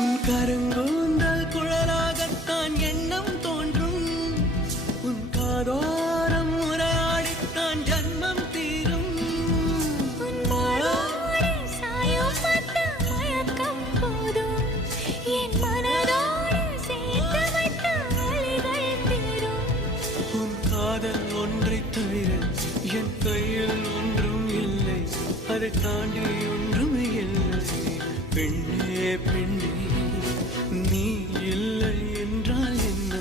உன் கருங்கூந்தல் குழலாகத்தான் எண்ணம் தோன்றும். உன் காதோரம் உரையாடித்தான் ஜன்மம் தீரும். உன் மாளோடு சாயும் மத்த மயக்கம் போதும். என் மனதோடு சேர்த்து வைத்த வழிகள் தீரும். உன் காதல் ஒன்றை தவிர என் கையில் ஒன்றும் இல்லை. அதை தாண்டி ஒன்றும் இல்லை. பெண்ணே பெண்ணே, நீ இல்லை என்றால் என்ன?